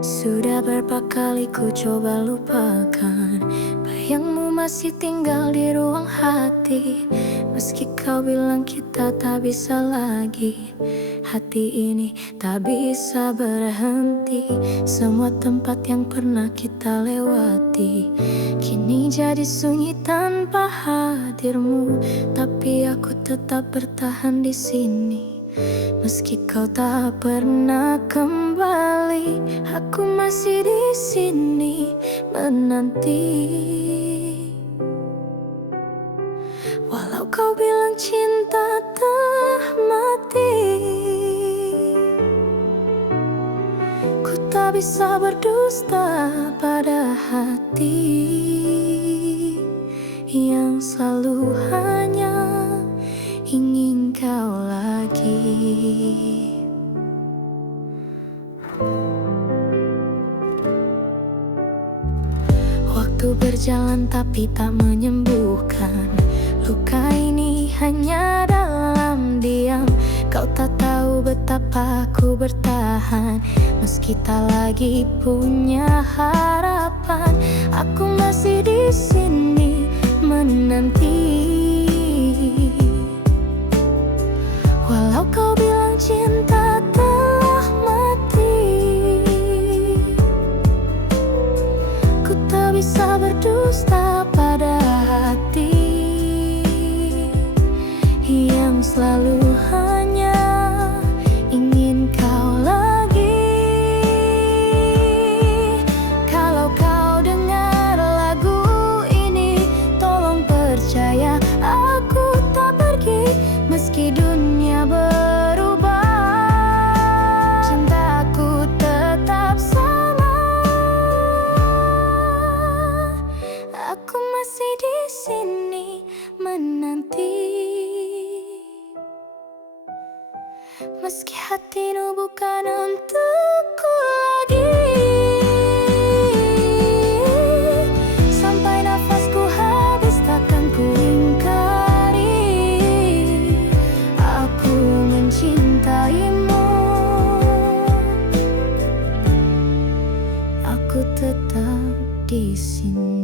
Sudah berapa kali ku coba lupakan, bayangmu masih tinggal di ruang hati. Meski kau bilang kita tak bisa lagi, hati ini tak bisa berhenti. Semua tempat yang pernah kita lewati kini jadi sunyi tanpa hadirmu. Tapi aku tetap bertahan di sini. Meski kau tak pernah kembali, aku masih di sini menanti. Walau kau bilang cinta telah mati, ku tak bisa berdusta pada hati yang selalu hanya ingin kau lagi. Waktu berjalan tapi tak menyembuhkan luka ini, hanya dalam diam. Kau tak tahu betapa aku bertahan, meski tak lagi punya harapan. Aku masih di sini menanti. Walau kau bilang cinta telah mati, ku tak bisa berdusta pada hati yang selalu hanya ingin kau lagi. Kalau kau dengar lagu ini, tolong percaya aku tak pergi. Meski dunia berubah, cintaku tetap sama. Aku masih di sini menanti. Meski hatimu bukan untukku lagi, sampai nafasku habis takkan ku ingkari. Aku mencintaimu, aku tetap di sini.